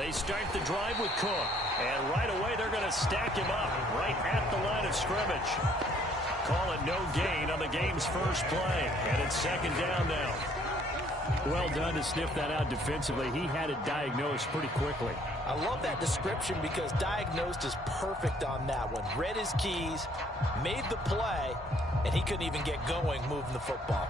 They start the drive with Cook. And right away, they're going to stack him up right at the line of scrimmage. Call it no gain on the game's first play. And it's second down now. Well done to sniff that out defensively. He had it diagnosed pretty quickly. I love that description because diagnosed is perfect on that one. Read his keys, made the play, and he couldn't even get going moving the football.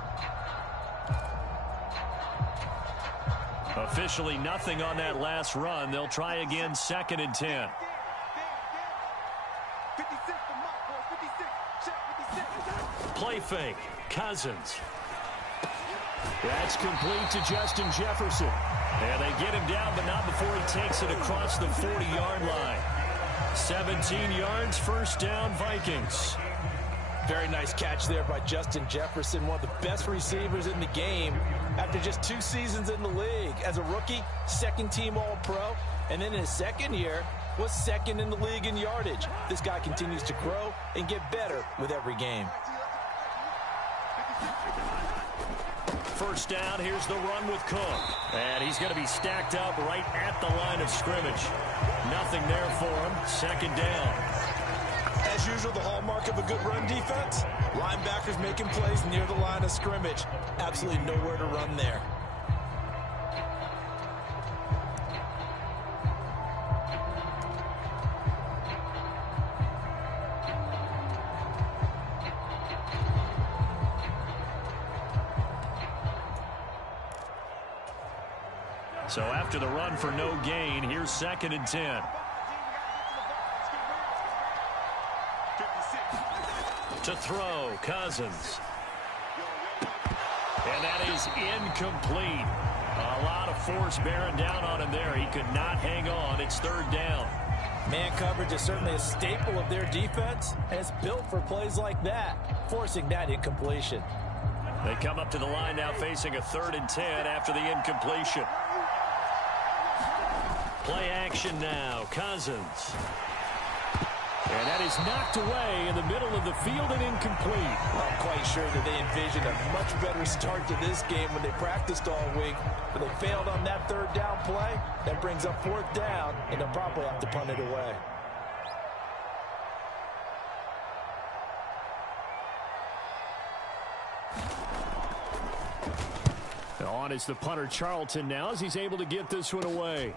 Officially nothing on that last run. They'll try again, 2nd and 10. Play fake. Cousins. That's complete to Justin Jefferson. And they get him down, but not before he takes it across the 40-yard line. 17 yards, first down, Vikings. Very nice catch there by Justin Jefferson, one of the best receivers in the game after just 2 seasons in the league. As a rookie, second-team All-Pro, and then in his second year, was second in the league in yardage. This guy continues to grow and get better with every game. First down, here's the run with Cook. And he's going to be stacked up right at the line of scrimmage. Nothing there for him. Second down. As usual, the hallmark of a good run defense, linebackers making plays near the line of scrimmage. Absolutely nowhere to run there. So after the run for no gain, here's 2nd and 10. To throw, Cousins. And that is incomplete. A lot of force bearing down on him there. He could not hang on. It's 3rd down. Man coverage is certainly a staple of their defense, and it's built for plays like that, forcing that incompletion. They come up to the line now facing a 3rd and 10 after the incompletion. Play action now, Cousins. And that is knocked away in the middle of the field and incomplete. I'm quite sure that they envisioned a much better start to this game when they practiced all week, but they failed on that 3rd down play. That brings up 4th down, and they'll probably have to punt it away. On is the punter Charlton now as he's able to get this one away.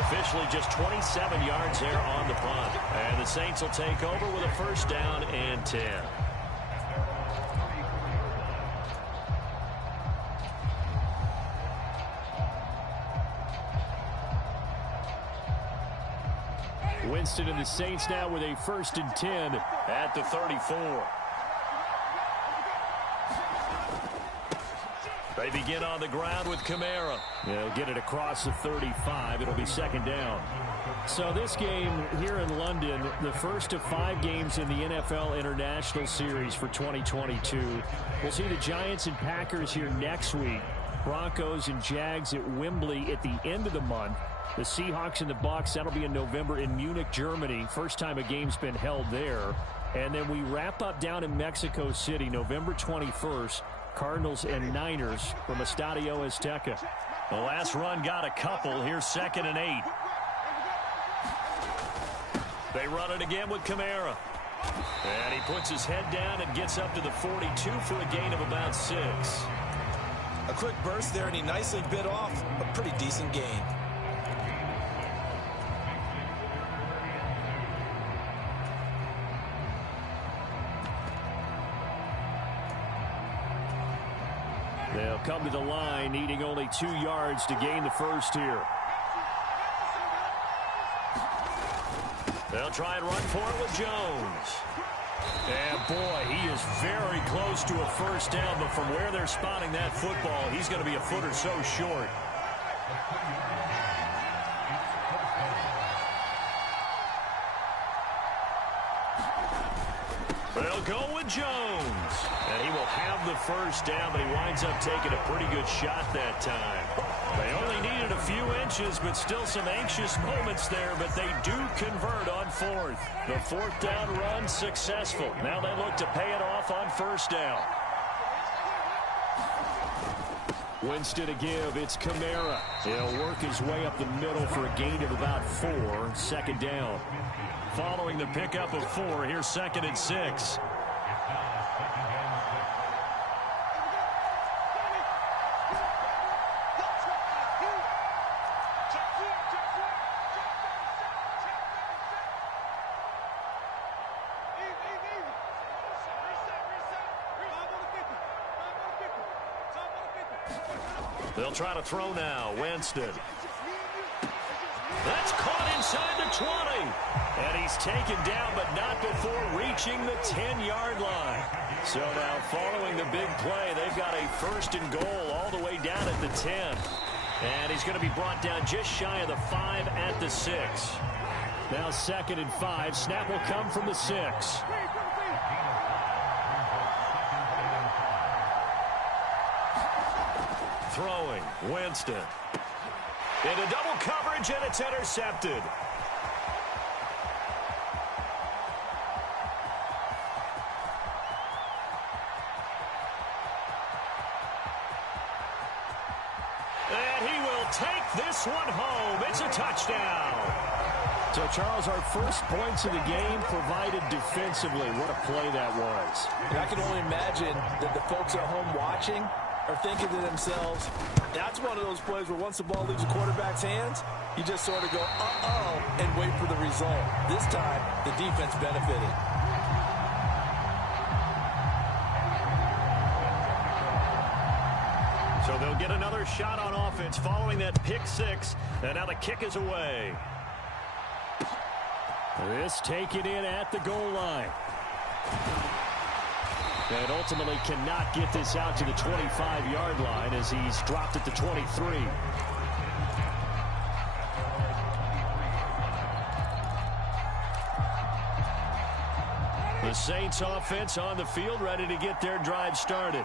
Officially just 27 yards there on the punt. And the Saints will take over with a first down and 10. Winston and the Saints now with a 1st and 10 at the 34. They begin on the ground with Kamara. They'll get it across the 35. It'll be 2nd down. So this game here in London, the first of 5 games in the NFL International Series for 2022. We'll see the Giants and Packers here next week. Broncos and Jags at Wembley at the end of the month. The Seahawks and the Bucs, that'll be in November in Munich, Germany. First time a game's been held there. And then we wrap up down in Mexico City, November 21st. Cardinals and Niners from Estadio Azteca. The last run got a couple. Here's 2nd and 8. They run it again with Kamara. And he puts his head down and gets up to the 42 for a gain of about 6. A quick burst there, and he nicely bit off a pretty decent gain. They'll come to the line, needing only 2 yards to gain the first here. They'll try and run for it with Jones. And, boy, he is very close to a first down, but from where they're spotting that football, he's going to be a foot or so short. They'll go with Jones. And he will have the first down, but he winds up taking a pretty good shot that time. They only needed a few inches, but still some anxious moments there, but they do convert on 4th. The 4th down run successful. Now they look to pay it off on first down. Winston to give. It's Kamara. He'll work his way up the middle for a gain of about 4. Second down. Following the pickup of 4, here's 2nd and 6. They'll try to throw now. Winston. That's caught inside the 20. And he's taken down, but not before reaching the 10-yard line. So now following the big play, they've got a 1st and goal all the way down at the 10. And he's going to be brought down just shy of the 5 at the 6. Now 2nd and 5. Snap will come from the 6. Throwing, Winston. Into double coverage, and it's intercepted. And he will take this one home. It's a touchdown. So, Charles, our first points of the game provided defensively. What a play that was. And I can only imagine that the folks at home watching are thinking to themselves, that's one of those plays where once the ball leaves the quarterback's hands, you just sort of go, uh-oh, and wait for the result. This time, the defense benefited. So they'll get another shot on offense following that pick 6, and now the kick is away. This taken in at the goal line. And ultimately cannot get this out to the 25-yard line as he's dropped at the 23. The Saints offense on the field, ready to get their drive started.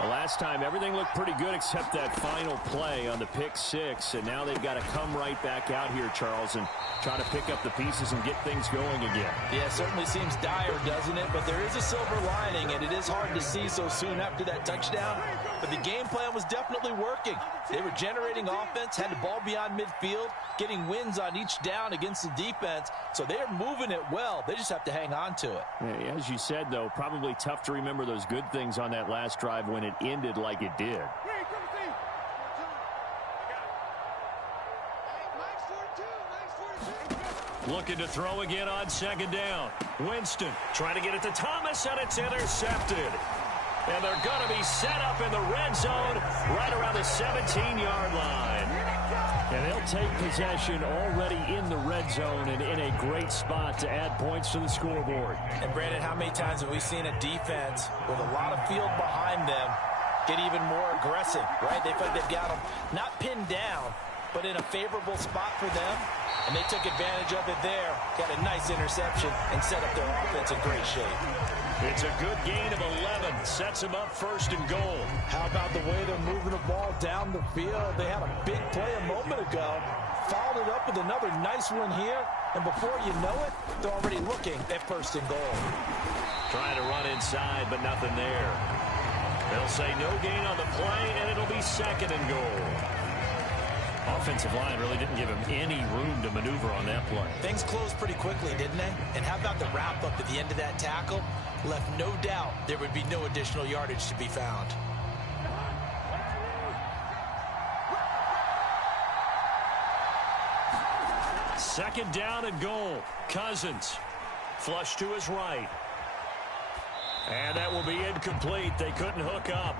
The last time, everything looked pretty good except that final play on the pick 6. And now they've got to come right back out here, Charles, and try to pick up the pieces and get things going again. Yeah, it certainly seems dire, doesn't it? But there is a silver lining, and it is hard to see so soon after that touchdown. But the game plan was definitely working. They were generating offense, had the ball beyond midfield, getting wins on each down against the defense. So they are moving it well. They just have to hang on to it. Yeah, as you said, though, probably tough to remember those good things on that last drive when it ended like it did. Looking to throw again on 2nd down. Winston trying to get it to Thomas, and it's intercepted. And they're going to be set up in the red zone right around the 17-yard line. And they'll take possession already in the red zone and in a great spot to add points to the scoreboard. And, Brandon, how many times have we seen a defense with a lot of field behind them get even more aggressive, right? They feel like they've got them not pinned down, but in a favorable spot for them. And they took advantage of it there. Got a nice interception and set up their offense in great shape. It's a good gain of 11. Sets them up 1st and goal. How about the way they're moving the ball down the field? They had a big play a moment ago. Followed it up with another nice one here. And before you know it, they're already looking at 1st and goal. Trying to run inside, but nothing there. They'll say no gain on the play, and it'll be 2nd and goal. Offensive line really didn't give him any room to maneuver on that play. Things closed pretty quickly, didn't they? And how about the wrap-up at the end of that tackle? Left no doubt there would be no additional yardage to be found. Second down and goal. Cousins. Flush to his right. And that will be incomplete. They couldn't hook up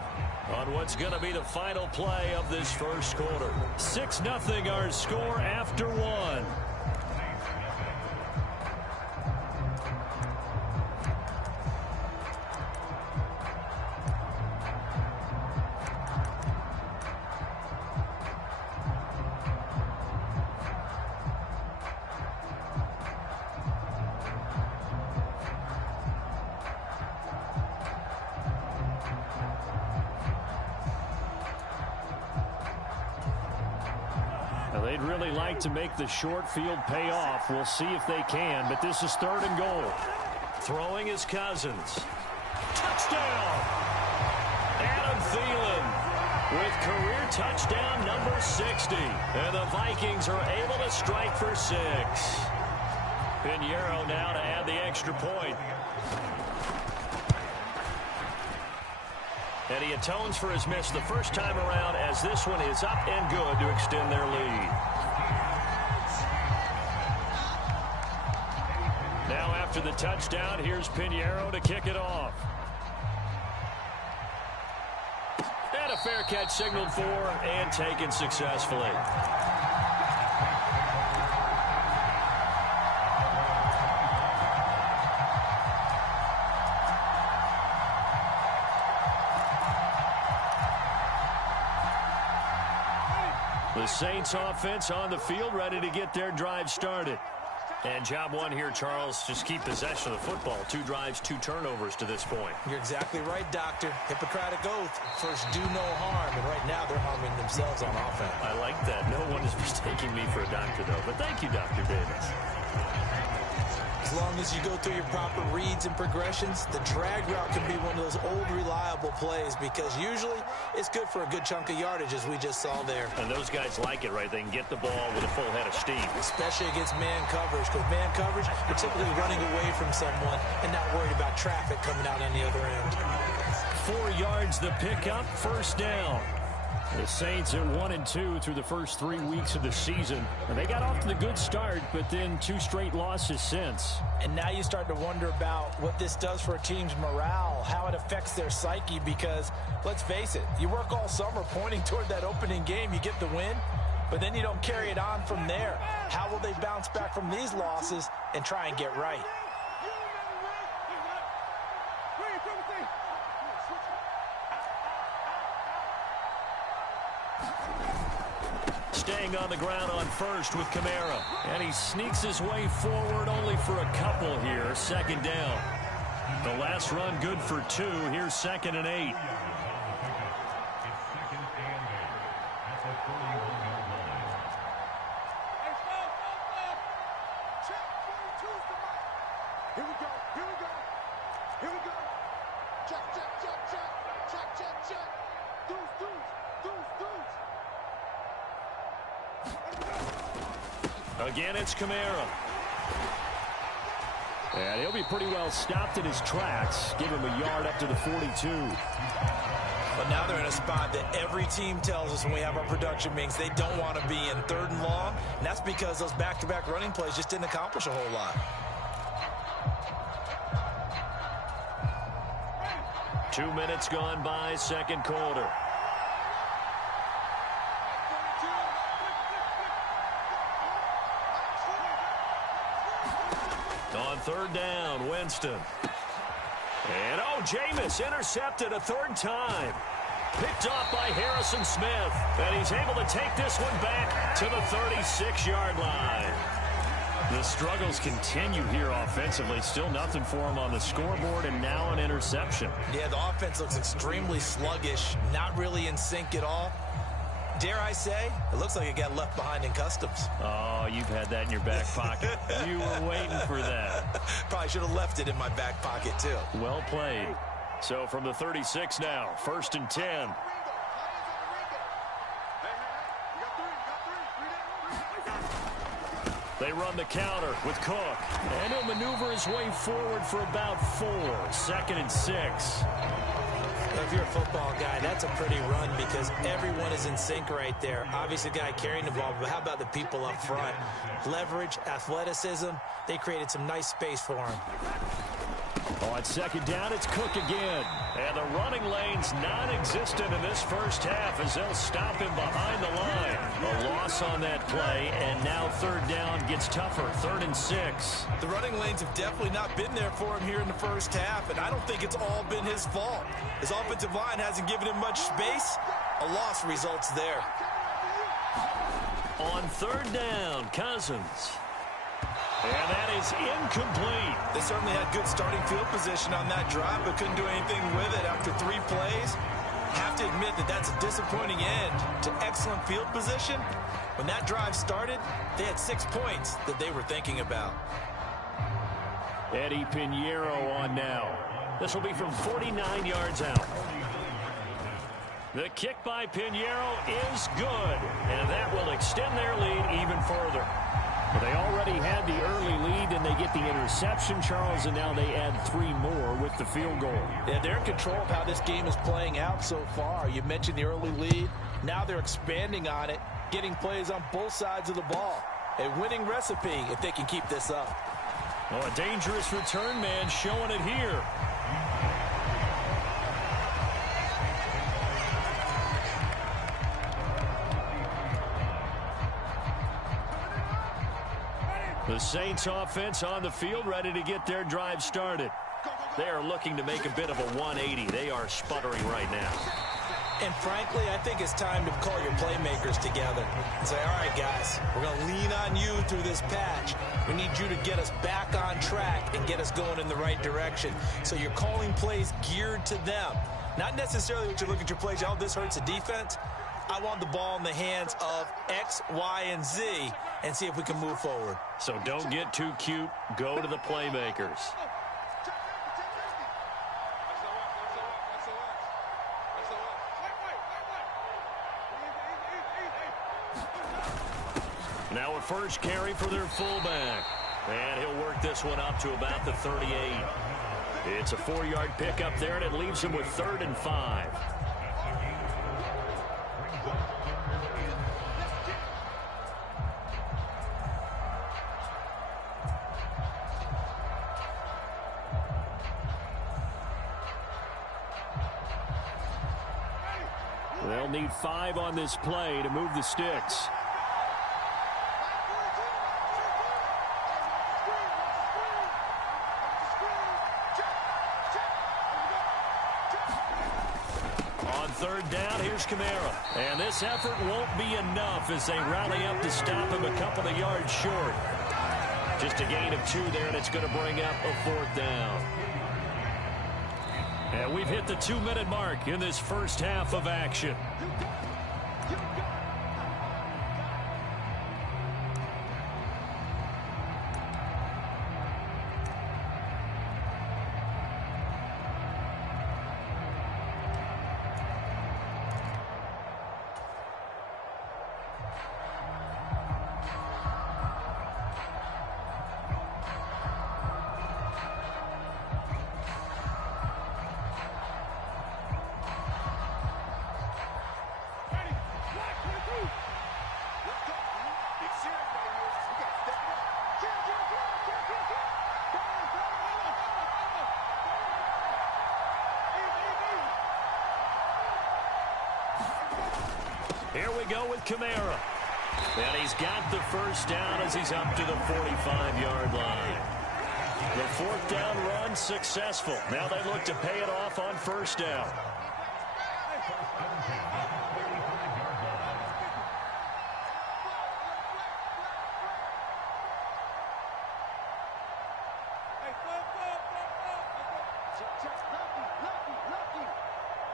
on what's going to be the final play of this first quarter. 6-0 our score after 1. They'd really like to make the short field pay off. We'll see if they can, but this is 3rd and goal. Throwing is Cousins. Touchdown! Adam Thielen. with career touchdown number 60. And the Vikings are able to strike for 6. Pinheiro now to add the extra point. And he atones for his miss the first time around, as this one is up and good to extend their lead. Now after the touchdown, here's Pinheiro to kick it off. And a fair catch signaled for and taken successfully. The Saints offense on the field, ready to get their drive started. And job one here, Charles, just keep possession of the football. 2 drives, 2 turnovers to this point. You're exactly right, Doctor. Hippocratic oath. First, do no harm. And right now, they're harming themselves on offense. I like that. No one is mistaking me for a doctor, though. But thank you, Dr. Davis. As long as you go through your proper reads and progressions, the drag route can be one of those old, reliable plays because usually it's good for a good chunk of yardage, as we just saw there. And those guys like it, right? They can get the ball with a full head of steam. Especially against man coverage, because man coverage, you're typically running away from someone and not worried about traffic coming out on the other end. 4 yards the pickup, first down. The Saints at 1-2 through the first 3 weeks of the season. And they got off to the good start, but then 2 straight losses since. And now you start to wonder about what this does for a team's morale, how it affects their psyche, because let's face it, you work all summer pointing toward that opening game, you get the win, but then you don't carry it on from there. How will they bounce back from these losses and try and get right? Staying on the ground on first with Kamara. And he sneaks his way forward only for a couple here. Second down. The last run good for 2. Here's 2nd and 8. Again, it's Kamara. And he'll be pretty well stopped in his tracks. Give him a yard up to the 42. But now they're in a spot that every team tells us when we have our production meetings they don't want to be in, 3rd and long. And that's because those back-to-back running plays just didn't accomplish a whole lot. 2 minutes gone by, second quarter. On 3rd down, Winston. And, Jameis intercepted a 3rd time. Picked off by Harrison Smith. And he's able to take this one back to the 36-yard line. The struggles continue here offensively. Still nothing for him on the scoreboard, and now an interception. Yeah, the offense looks extremely sluggish, not really in sync at all. Dare I say, it looks like it got left behind in customs. Oh, you've had that in your back pocket. You were waiting for that. Probably should have left it in my back pocket, too. Well played. So from the 36 now, 1st and 10. They run the counter with Cook. And he'll maneuver his way forward for about 4. 2nd and 6. If you're a football guy, that's a pretty run because everyone is in sync right there. Obviously, the guy carrying the ball, but how about the people up front? Leverage, athleticism, they created some nice space for him. On 2nd down, it's Cook again. And the running lane's non-existent in this first half as they'll stop him behind the line. A loss on that play, and now 3rd down gets tougher. 3rd and 6. The running lanes have definitely not been there for him here in the first half, and I don't think it's all been his fault. His offensive line hasn't given him much space. A loss results there. On 3rd down, Cousins. And that is incomplete. They certainly had good starting field position on that drive, but couldn't do anything with it after 3 plays. Have to admit that that's a disappointing end to excellent field position. When that drive started, they had 6 points that they were thinking about. Eddie Pinheiro on now. This will be from 49 yards out. The kick by Pinheiro is good, and that will extend their lead even further. Well, they already had the early lead, and they get the interception, Charles, and now they add 3 more with the field goal. Yeah, they're in control of how this game is playing out so far. You mentioned the early lead. Now they're expanding on it, getting plays on both sides of the ball. A winning recipe if they can keep this up. Oh, a dangerous return man showing it here. The Saints offense on the field, ready to get their drive started. They are looking to make a bit of a 180. They are sputtering right now. And frankly, I think it's time to call your playmakers together and say, all right, guys, we're going to lean on you through this patch. We need you to get us back on track and get us going in the right direction. So you're calling plays geared to them. Not necessarily what you look at your plays, oh, this hurts the defense. I want the ball in the hands of X, Y, and Z and see if we can move forward. So don't get too cute. Go to the playmakers. Now a first carry for their fullback. And he'll work this one up to about the 38. It's a 4-yard pickup there, and it leaves him with 3rd and 5. They'll need 5 on this play to move the sticks. On 3rd down, here's Kamara. And this effort won't be enough as they rally up to stop him a couple of yards short. Just a gain of 2 there, and it's going to bring up a 4th down. And we've hit the 2-minute mark in this first half of action. Here we go with Kamara. And he's got the first down as he's up to the 45-yard line. The 4th down run successful. Now they look to pay it off on 1st down.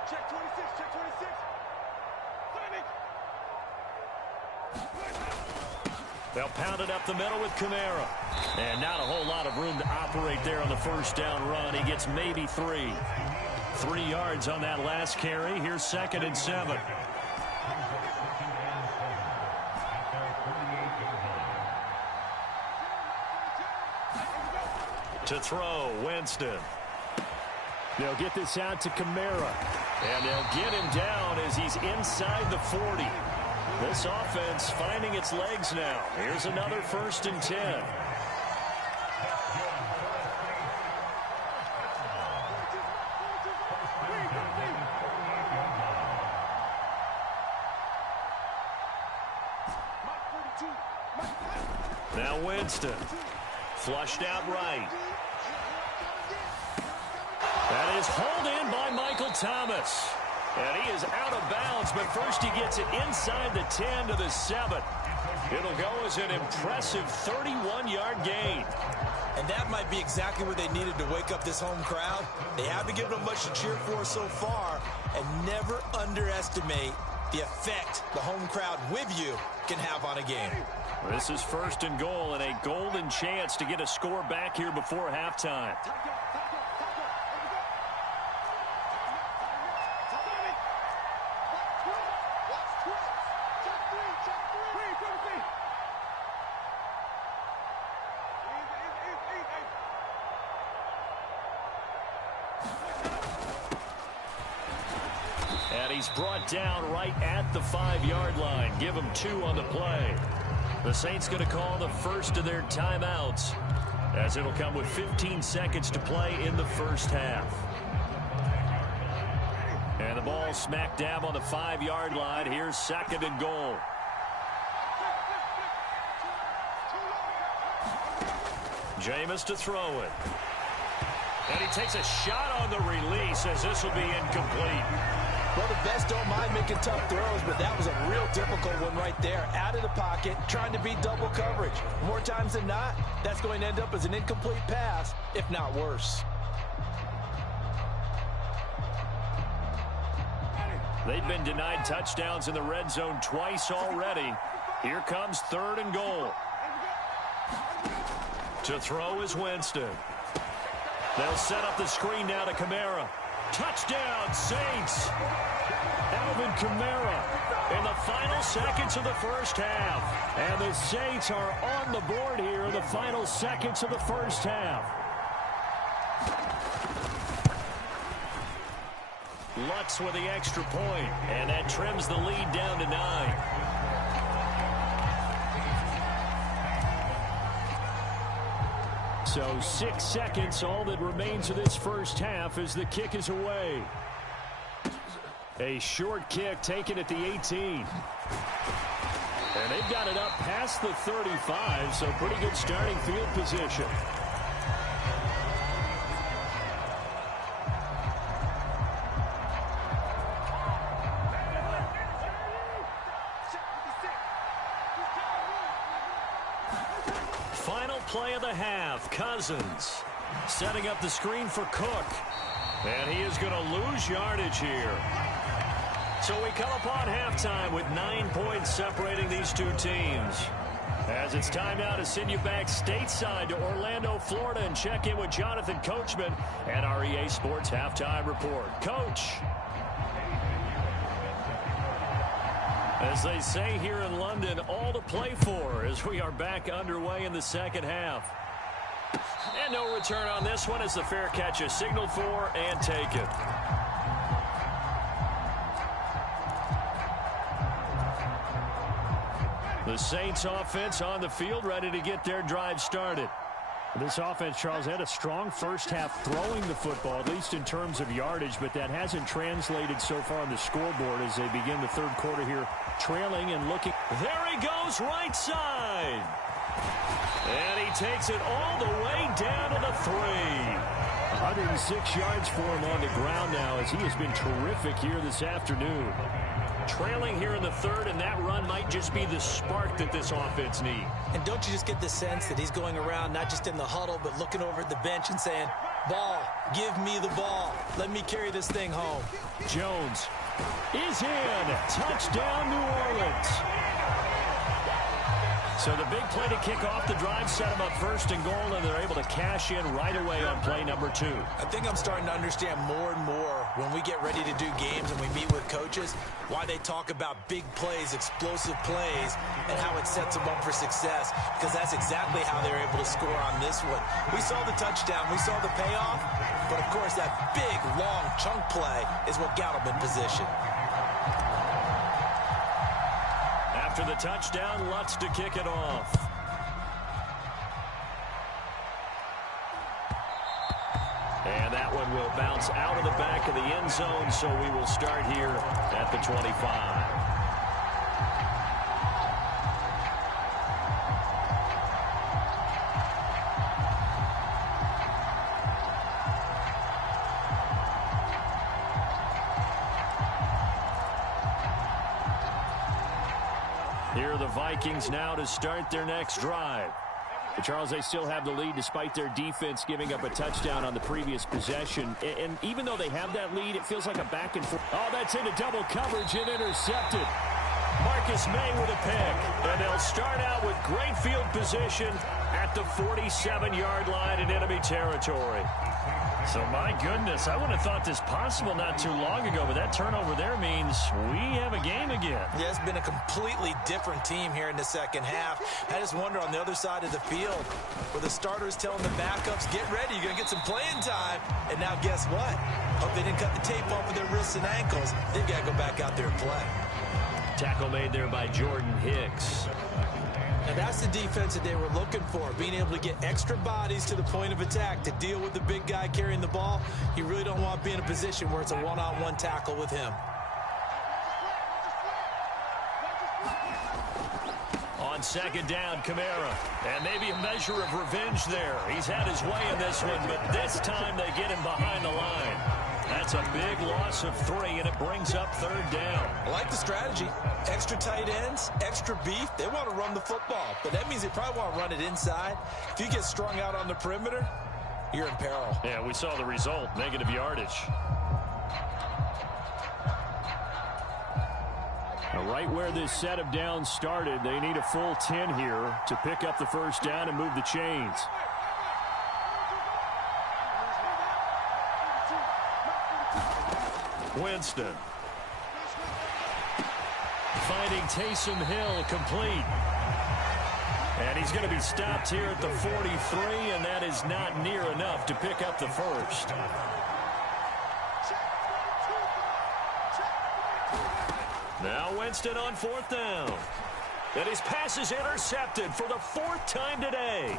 Check 26, check 26. They'll pound it up the middle with Kamara. And not a whole lot of room to operate there on the 1st down run. He gets maybe 3. 3 yards on that last carry. Here's 2nd and 7. To throw, Winston. They'll get this out to Kamara. And they'll get him down as he's inside the 40. This offense finding its legs now. Here's another 1st and 10. Now Winston. Flushed out right. That is hauled in by Michael Thomas. And he is out of bounds, but first he gets it inside the 10 to the 7. It'll go as an impressive 31-yard gain. And that might be exactly what they needed to wake up this home crowd. They haven't given them much to cheer for so far, and never underestimate the effect the home crowd with you can have on a game. This is 1st and goal and a golden chance to get a score back here before halftime. And he's brought down right at the 5-yard line. Give him 2 on the play. The Saints going to call the first of their timeouts, as it'll come with 15 seconds to play in the first half. And the ball smack dab on the 5-yard line. Here's 2nd and goal. Jameis to throw it. And he takes a shot on the release, as this will be incomplete. Well, the best don't mind making tough throws, but that was a real difficult one right there. Out of the pocket, trying to beat double coverage. More times than not, that's going to end up as an incomplete pass, if not worse. They've been denied touchdowns in the red zone twice already. Here comes 3rd and goal. To throw is Winston. They'll set up the screen now to Kamara. Touchdown, Saints. Alvin Kamara in the final seconds of the first half. And the Saints are on the board here in the final seconds of the first half. Lutz with the extra point, and that trims the lead down to 9. So 6 seconds, all that remains of this first half as the kick is away. A short kick taken at the 18. And they've got it up past the 35, so pretty good starting field position. Final play of the half. Cousins setting up the screen for Cook. And he is going to lose yardage here. So we come upon halftime with 9 points separating these two teams. As it's time now to send you back stateside to Orlando, Florida, and check in with Jonathan Coachman and our EA Sports Halftime Report. Coach. As they say here in London, all to play for as we are back underway in the second half. And no return on this one as the fair catch is signaled for and taken. The Saints offense on the field, ready to get their drive started. This offense, Charles, had a strong first half throwing the football, at least in terms of yardage, but that hasn't translated so far on the scoreboard as they begin the third quarter here, trailing and looking. There he goes, right side. And he takes it all the way down to the 3. 106 yards for him on the ground now as he has been terrific here this afternoon. Trailing here in the third, and that run might just be the spark that this offense needs. And don't you just get the sense that he's going around not just in the huddle, but looking over at the bench and saying, ball, give me the ball. Let me carry this thing home. Jones is in. Touchdown, New Orleans. So the big play to kick off the drive set them up 1st and goal, and they're able to cash in right away on play number 2. I think I'm starting to understand more and more when we get ready to do games and we meet with coaches, why they talk about big plays, explosive plays, and how it sets them up for success, because that's exactly how they're able to score on this one. We saw the touchdown, we saw the payoff, but of course that big, long chunk play is what got them in position. After the touchdown, Lutz to kick it off. And that one will bounce out of the back of the end zone, so we will start here at the 25. Here are the Vikings now to start their next drive. But Charles, they still have the lead despite their defense giving up a touchdown on the previous possession. And even though they have that lead, it feels like a back and forth. Oh, that's into double coverage and intercepted. Marcus May with a pick. And they'll start out with great field position at the 47-yard line in enemy territory. So, my goodness, I wouldn't have thought this possible not too long ago, but that turnover there means we have a game again. Yeah, it's been a completely different team here in the second half. I just wonder on the other side of the field where the starters telling the backups, get ready, you're going to get some playing time. And now guess what? Hope they didn't cut the tape off of their wrists and ankles. They've got to go back out there and play. Tackle made there by Jordan Hicks. Now that's the defense that they were looking for, being able to get extra bodies to the point of attack to deal with the big guy carrying the ball. You really don't want to be in a position where it's a one-on-one tackle with him. On second down, Kamara. And maybe a measure of revenge there. He's had his way in this one, but this time they get him behind the line. That's a big loss of 3, and it brings up third down. I like the strategy. Extra tight ends, extra beef. They want to run the football, but that means they probably want to run it inside. If you get strung out on the perimeter, you're in peril. Yeah, we saw the result, negative yardage. Now, right where this set of downs started, they need a full 10 here to pick up the first down and move the chains. Winston. Finding Taysom Hill complete. And he's going to be stopped here at the 43, and that is not near enough to pick up the first. Now Winston on fourth down. And his pass is intercepted for the 4th time today.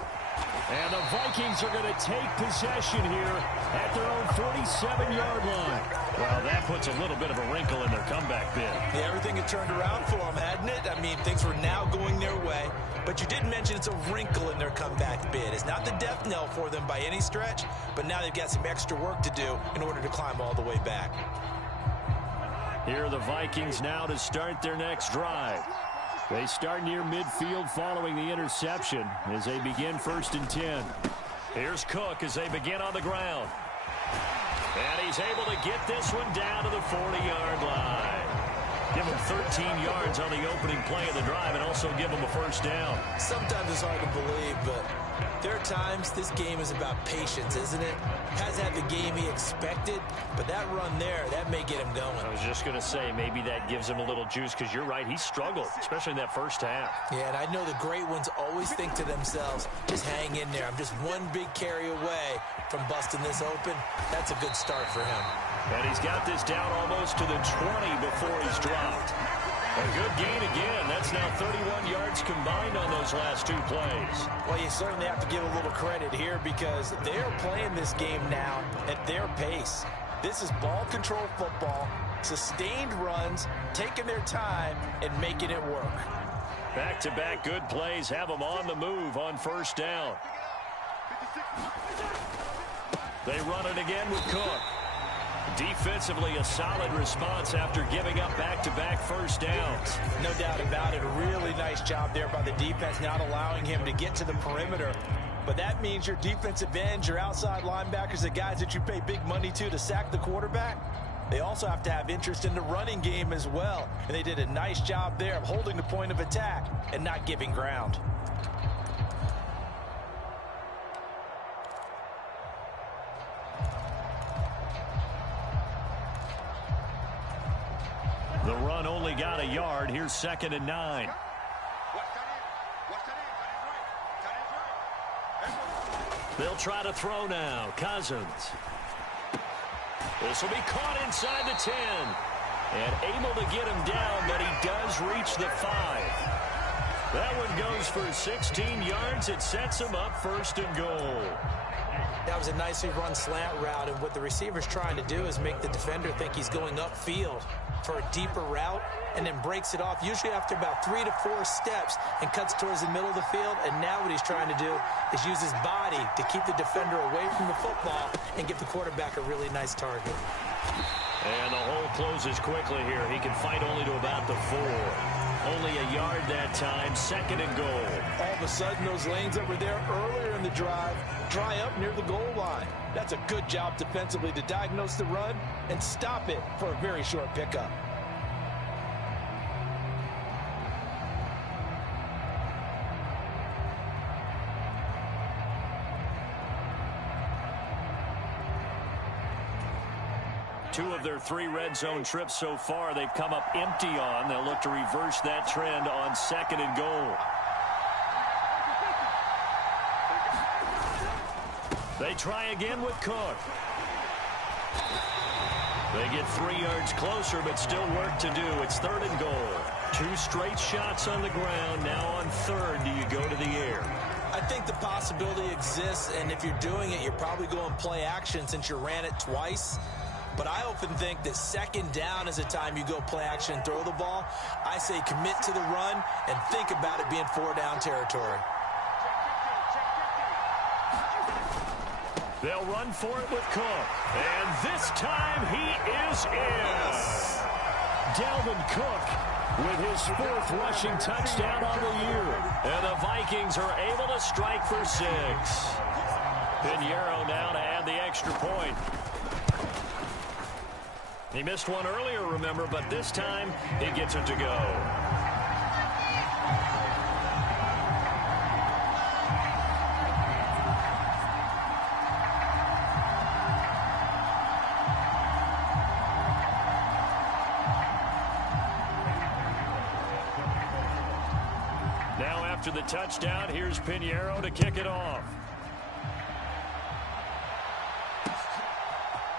And the Vikings are going to take possession here at their own 47-yard line. Well, that puts a little bit of a wrinkle in their comeback bid. Yeah, everything had turned around for them, hadn't it? I mean, things were now going their way. But you didn't mention it's a wrinkle in their comeback bid. It's not the death knell for them by any stretch, but now they've got some extra work to do in order to climb all the way back. Here are the Vikings now to start their next drive. They start near midfield following the interception as they begin 1st and 10. Here's Cook as they begin on the ground. And he's able to get this one down to the 40-yard line. Give him 13 yards on the opening play of the drive and also give him a first down. Sometimes it's hard to believe, but there are times this game is about patience, isn't it? Hasn't had the game he expected, but that run there, that may get him going. I was just going to say, maybe that gives him a little juice because you're right, he struggled, especially in that first half. Yeah, and I know the great ones always think to themselves, just hang in there. I'm just one big carry away from busting this open. That's a good start for him. And he's got this down almost to the 20 before he's dropped. A good gain again. That's now 31 yards combined on those last 2 plays. Well, you certainly have to give a little credit here because they're playing this game now at their pace. This is ball control football, sustained runs, taking their time, and making it work. Back-to-back good plays have them on the move on first down. They run it again with Cook. Defensively, a solid response after giving up back-to-back first downs. No doubt about it. A really nice job there by the defense, not allowing him to get to the perimeter. But that means your defensive ends, your outside linebackers, the guys that you pay big money to sack the quarterback, they also have to have interest in the running game as well. And they did a nice job there of holding the point of attack and not giving ground. The run only got a yard. Here's 2nd and 9. They'll try to throw now. Cousins. This will be caught inside the 10. And able to get him down, but he does reach the 5. That one goes for 16 yards. It sets him up 1st and goal. That was a nicely run slant route, and what the receiver's trying to do is make the defender think he's going upfield for a deeper route and then breaks it off, usually after about 3 to 4 steps, and cuts towards the middle of the field. And now what he's trying to do is use his body to keep the defender away from the football and give the quarterback a really nice target. And the hole closes quickly here. He can fight only to about the 4. Only a yard that time, 2nd and goal. All of a sudden, those lanes that were there earlier in the drive dry up near the goal line. That's a good job defensively to diagnose the run and stop it for a very short pickup. 2 of their 3 red zone trips so far, they've come up empty on. They'll look to reverse that trend on 2nd and goal. They try again with Cook. They get 3 yards closer, but still work to do. It's 3rd and goal. 2 straight shots on the ground. Now on 3rd, do you go to the air? I think the possibility exists, and if you're doing it, you're probably going play action since you ran it twice. But I often think that 2nd down is a time you go play action and throw the ball. I say commit to the run and think about it being 4-down territory. They'll run for it with Cook. And this time he is in. Dalvin Cook with his 4th rushing touchdown on the year. And the Vikings are able to strike for 6. Pinheiro now to add the extra point. He missed one earlier, remember, but this time he gets it to go. After the touchdown, here's Pinheiro to kick it off.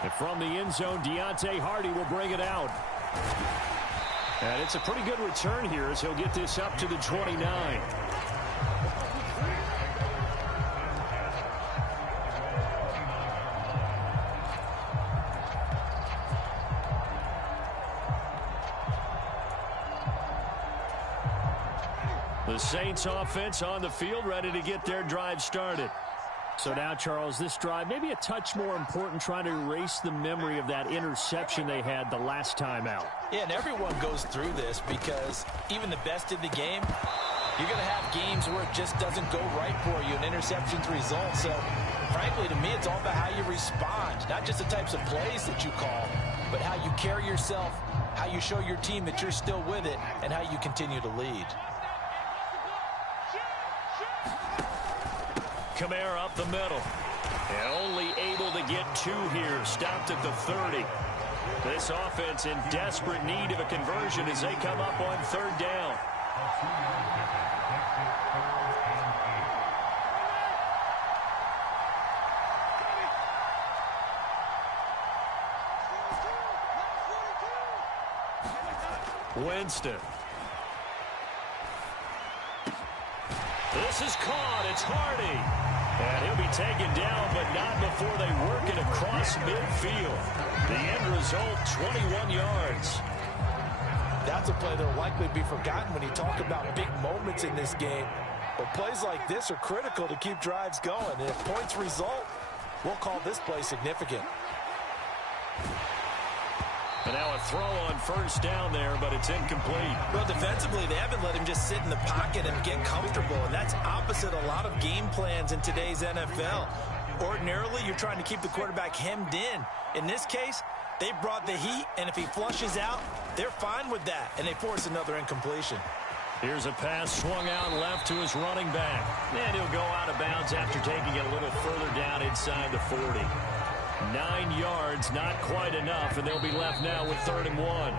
And from the end zone, Deontay Hardy will bring it out. And it's a pretty good return here as he'll get this up to the 29. The Saints offense on the field, ready to get their drive started. So now, Charles, this drive maybe a touch more important, trying to erase the memory of that interception they had the last time out. Yeah, and everyone goes through this because even the best in the game, you're going to have games where it just doesn't go right for you, and interceptions result. So, frankly, to me, it's all about how you respond, not just the types of plays that you call, but how you carry yourself, how you show your team that you're still with it, and how you continue to lead. Kamara up the middle. And only able to get 2 here. Stopped at the 30. This offense in desperate need of a conversion as they come up on 3rd down. Winston. This is caught. It's Hardy. And he'll be taken down, but not before they work it across midfield. The end result, 21 yards. That's a play that will likely be forgotten when you talk about big moments in this game. But plays like this are critical to keep drives going. And if points result, we'll call this play significant. And now a throw on 1st down there, but it's incomplete. Well, defensively, they haven't let him just sit in the pocket and get comfortable, and that's opposite a lot of game plans in today's NFL. Ordinarily, you're trying to keep the quarterback hemmed in. In this case, they brought the heat, and if he flushes out, they're fine with that, and they force another incompletion. Here's a pass swung out left to his running back. And he'll go out of bounds after taking it a little further down inside the 40. 9 yards, not quite enough, and they'll be left now with 3rd and 1.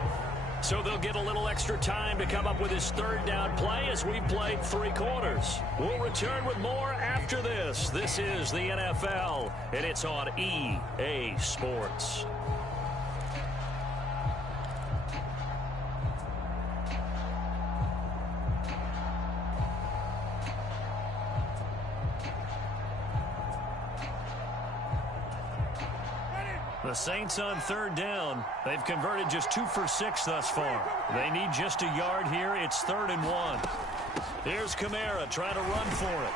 So they'll get a little extra time to come up with his 3rd down play as we've played 3 quarters. We'll return with more after this. This is the NFL, and it's on EA Sports. The Saints on 3rd down. They've converted just 2 for 6 thus far. They need just a yard here. It's 3rd and 1. Here's Kamara trying to run for it.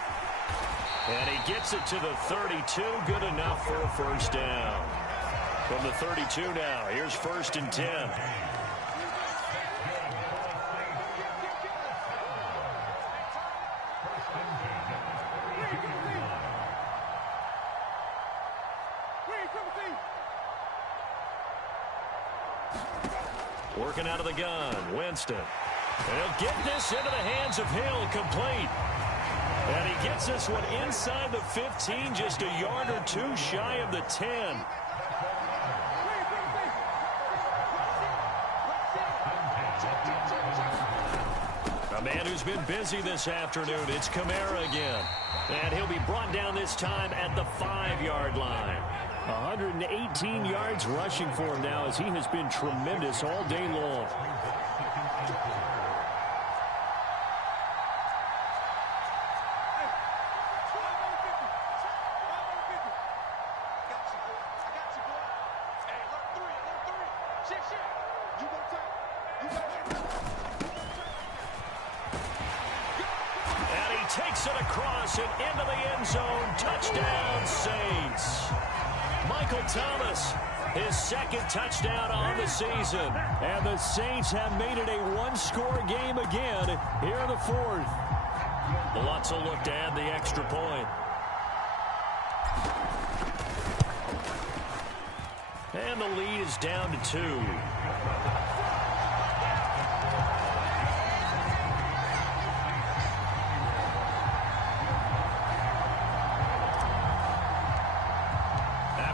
And he gets it to the 32. Good enough for a 1st down. From the 32 now, here's 1st and 10. Working out of the gun, Winston. And he'll get this into the hands of Hill, complete. And he gets this one inside the 15, just a yard or 2 shy of the 10. A man who's been busy this afternoon. It's Kamara again. And he'll be brought down this time at the 5-yard line. 118 yards rushing for him now as he has been tremendous all day long. Takes it across and into the end zone. Touchdown, Saints. Michael Thomas, his second touchdown on the season. And the Saints have made it a one-score game again here in the fourth. Lots of look to add the extra point. And the lead is down to 2.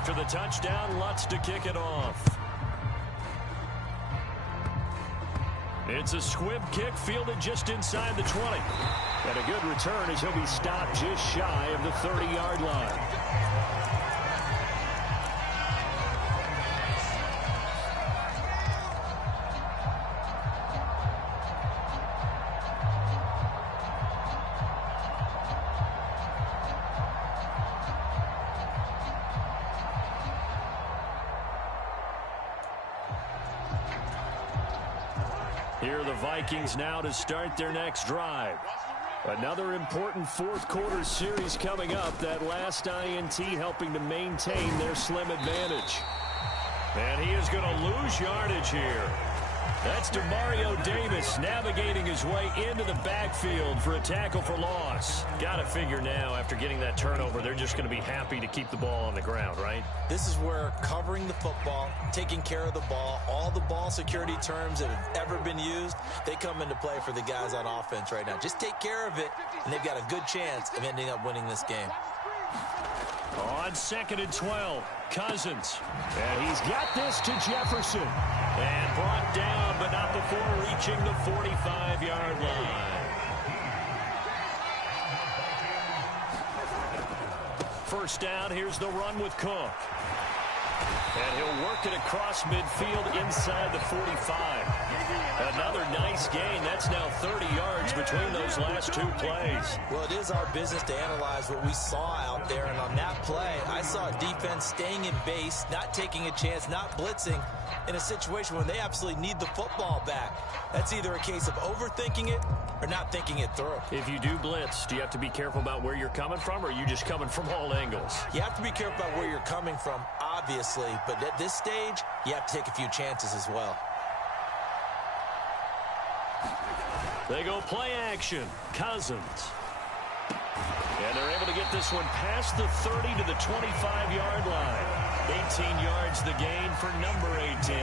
After the touchdown, Lutz to kick it off. It's a squib kick fielded just inside the 20. And a good return as he'll be stopped just shy of the 30-yard line. Here are the Vikings now to start their next drive. Another important fourth-quarter series coming up. That last INT helping to maintain their slim advantage. And he is going to lose yardage here. That's Demario Davis navigating his way into the backfield for a tackle for loss. Got to figure now, after getting that turnover, they're just going to be happy to keep the ball on the ground, right? This is where covering the football, taking care of the ball, all the ball security terms that have ever been used, they come into play for the guys on offense right now. Just take care of it, and they've got a good chance of ending up winning this game. On 2nd and 12, Cousins. And he's got this to Jefferson. And brought down, but not before reaching the 45-yard line. First down, here's the run with Cook. And he'll work it across midfield inside the 45. Another nice gain. That's now 30 yards between those last two plays. Well, it is our business to analyze what we saw out there. And on that play, I saw a defense staying in base, not taking a chance, not blitzing in a situation where they absolutely need the football back. That's either a case of overthinking it or not thinking it through. If you do blitz, do you have to be careful about where you're coming from, or are you just coming from all angles? You have to be careful about where you're coming from, obviously. But at this stage, you have to take a few chances as well. They go play action. Cousins. And they're able to get this one past the 30 to the 25-yard line. 18 yards the gain for number 18.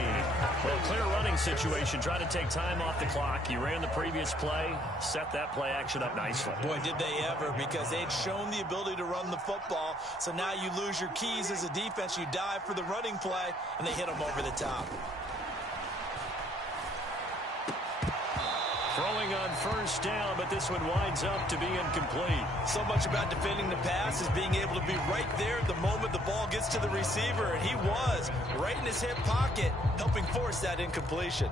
Well, clear running situation. Try to take time off the clock. You ran the previous play, set that play action up nicely. Boy, did they ever, because they'd shown the ability to run the football. So now you lose your keys as a defense. You dive for the running play, and they hit them over the top. Throwing on first down, but this one winds up to be incomplete. So much about defending the pass is being able to be right there at the moment the ball gets to the receiver, and he was right in his hip pocket, helping force that incompletion.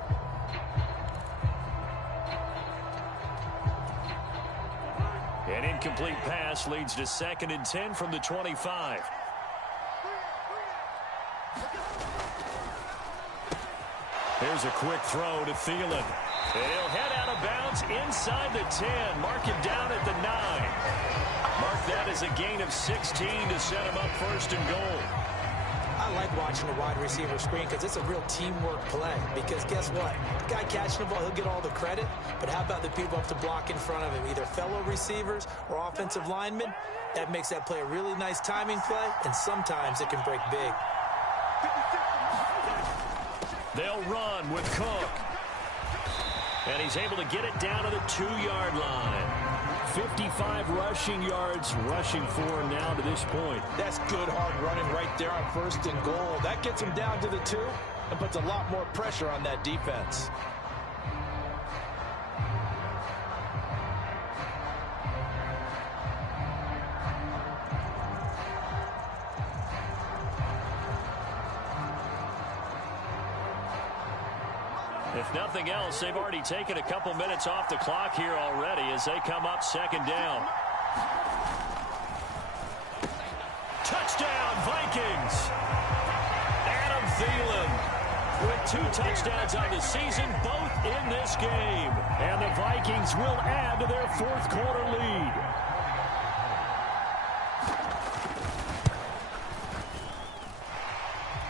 An incomplete pass leads to 2nd and 10 from the 25. Here's a quick throw to Thielen. And he'll head out of bounds inside the 10. Mark it down at the 9. Mark that as a gain of 16 to set him up 1st and goal. I like watching the wide receiver screen because it's a real teamwork play. Because guess what? The guy catching the ball, he'll get all the credit. But how about the people up to block in front of him, either fellow receivers or offensive linemen? That makes that play a really nice timing play, and sometimes it can break big. They'll run with Cook. And he's able to get it down to the 2-yard line. 55 rushing yards rushing for him now to this point. That's good hard running right there on 1st and goal. That gets him down to the 2 and puts a lot more pressure on that defense. If nothing else, they've already taken a couple minutes off the clock here already as they come up second down. Touchdown, Vikings! Adam Thielen with 2 touchdowns on the season, both in this game. And the Vikings will add to their fourth quarter lead.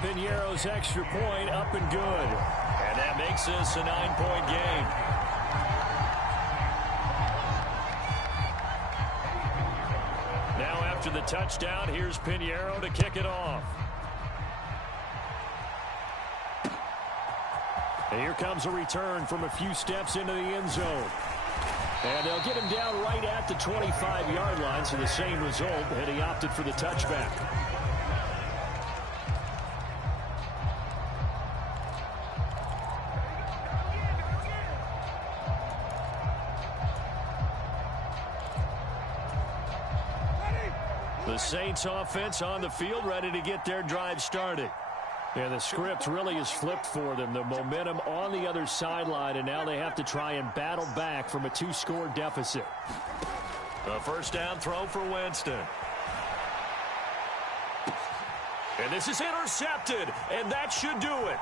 Piñeiro's extra point up and good. And that makes this a 9-point game. Now after the touchdown, here's Piñeiro to kick it off. And here comes a return from a few steps into the end zone. And they'll get him down right at the 25-yard line, so the same result, and he opted for the touchback. The Saints offense on the field, ready to get their drive started. And the script really is flipped for them. The momentum on the other sideline, and now they have to try and battle back from a 2-score deficit. A first down throw for Winston. And this is intercepted, and that should do it.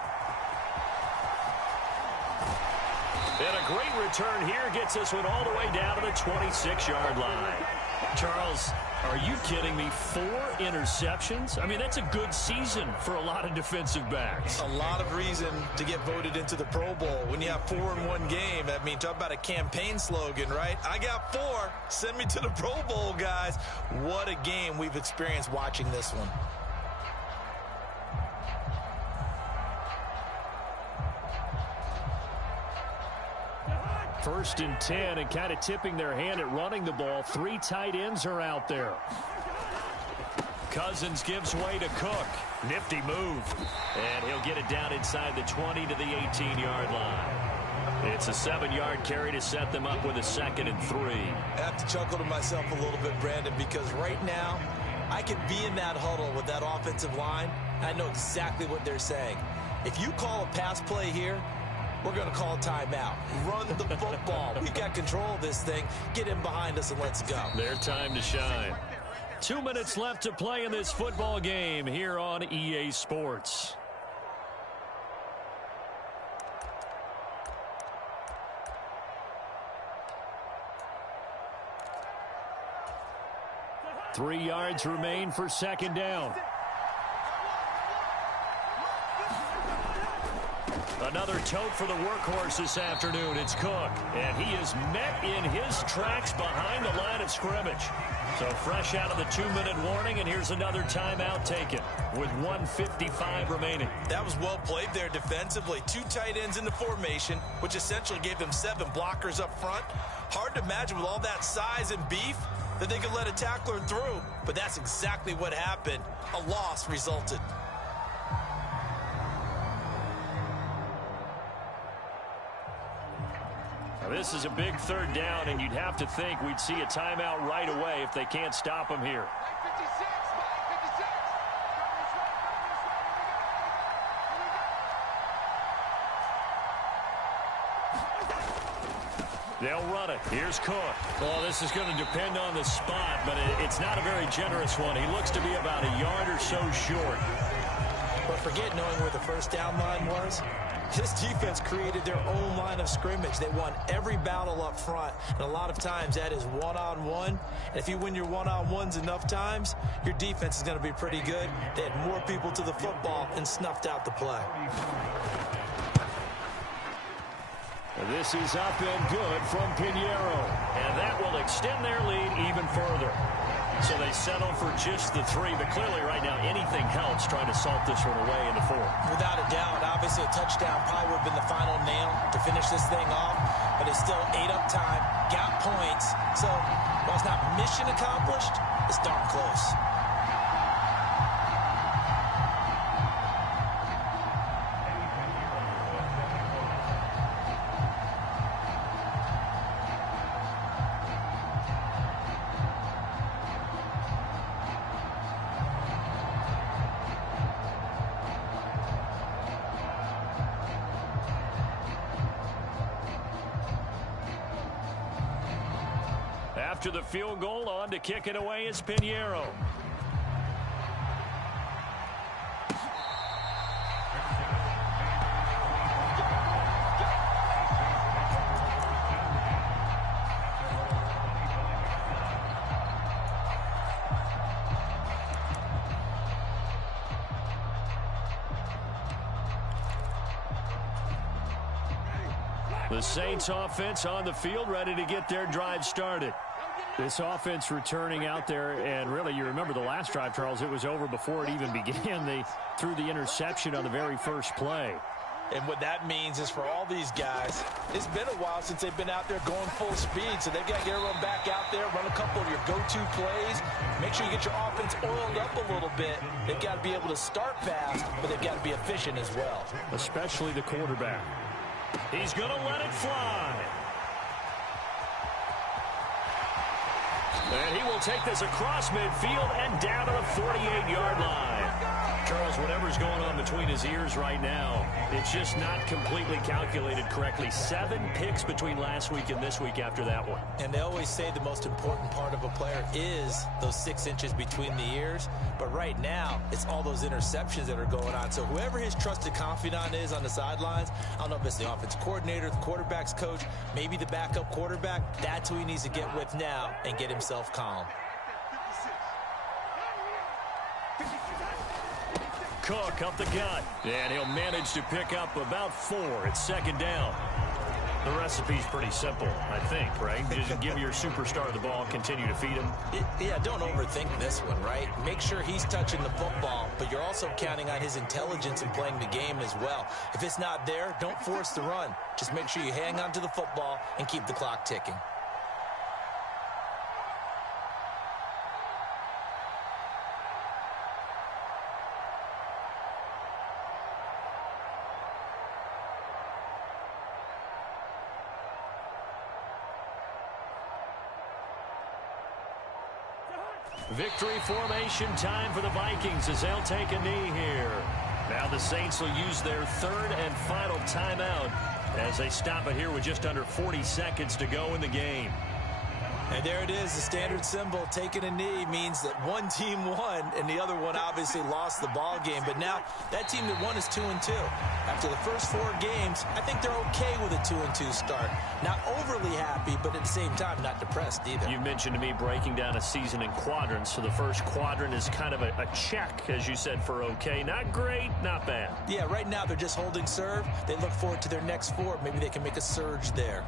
And a great return here gets this one all the way down to the 26-yard line. Charles, are you kidding me? 4 interceptions? I mean, that's a good season for a lot of defensive backs. A lot of reason to get voted into the Pro Bowl. When you have 4 in one game, I mean, talk about a campaign slogan, right? I got 4. Send me to the Pro Bowl, guys. What a game we've experienced watching this one. First and 10, and kind of tipping their hand at running the ball. 3 tight ends are out there. Cousins gives way to Cook. Nifty move. And he'll get it down inside the 20 to the 18-yard line. It's a 7-yard carry to set them up with a 2nd and 3. I have to chuckle to myself a little bit, Brandon, because right now I can be in that huddle with that offensive line. I know exactly what they're saying. If you call a pass play here, we're going to call timeout. Run the football. We've got control of this thing. Get in behind us and let's go. Their time to shine. 2 minutes left to play in this football game here on EA Sports. Three yards remain for second down. Another tote for the workhorse this afternoon. It's Cook. And he is met in his tracks behind the line of scrimmage. So fresh out of the 2-minute warning, and here's another timeout taken with 1:55 remaining. That was well played there defensively. 2 tight ends in the formation, which essentially gave them 7 blockers up front. Hard to imagine with all that size and beef that they could let a tackler through. But that's exactly what happened. A loss resulted. This is a big 3rd down, and you'd have to think we'd see a timeout right away if they can't stop him here. They'll run it. Here's Cook. Well, this is going to depend on the spot, but it's not a very generous one. He looks to be about a yard or so short. But forget knowing where the first down line was. This defense created their own line of scrimmage. They won every battle up front, and a lot of times that is one-on-one. And if you win your one-on-ones enough times, your defense is going to be pretty good. They had more people to the football and snuffed out the play. This is up and good from Piñeiro, and that will extend their lead even further. So they settle for just the 3, but clearly right now anything helps trying to salt this one away in the 4th. Without a doubt, obviously a touchdown probably would have been the final nail to finish this thing off, but it's still ate up time, got points. So while it's not mission accomplished, it's darn close. after the field goal. On to kick it away is Pinheiro. The Saints offense on the field, ready to get their drive started. This offense returning out there, and really, you remember the last drive, Charles, it was over before it even began. They threw the interception on the very first play. And what that means is for all these guys, it's been a while since they've been out there going full speed, so they've got to get everyone back out there, run a couple of your go-to plays, make sure you get your offense oiled up a little bit. They've got to be able to start fast, but they've got to be efficient as well. Especially the quarterback. He's going to let it fly. And he will take this across midfield and down to the 48-yard line. Charles, whatever's going on between his ears right now, it's just not completely calculated correctly. 7 picks between last week and this week after that one. And they always say the most important part of a player is those 6 inches between the ears. But right now, it's all those interceptions that are going on. So whoever his trusted confidant is on the sidelines, I don't know if it's the offensive coordinator, the quarterback's coach, maybe the backup quarterback, that's who he needs to get with now and get himself calm. Cook up the gut, and he'll manage to pick up about 4. It's second down. The recipe's pretty simple, I think, right? Just give your superstar the ball, continue to feed him. Yeah, don't overthink this one, right? Make sure he's touching the football, but you're also counting on his intelligence in playing the game as well. If it's not there, don't force the run. Just make sure you hang on to the football and keep the clock ticking. Victory formation time for the Vikings as they'll take a knee here. Now the Saints will use their 3rd and final timeout as they stop it here with just under 40 seconds to go in the game. And there it is, the standard symbol. Taking a knee means that one team won and the other one obviously lost the ball game. But now that team that won is 2-2. After the first 4 games, I think they're okay with a 2-2 start. Not overly happy, but at the same time, not depressed either. You mentioned to me breaking down a season in quadrants. So the first quadrant is kind of a check, as you said, for okay. Not great, not bad. Yeah, right now they're just holding serve. They look forward to their next 4. Maybe they can make a surge there.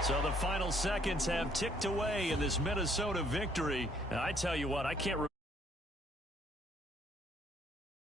So the final seconds have ticked away in this Minnesota victory. And I tell you what, I can't remember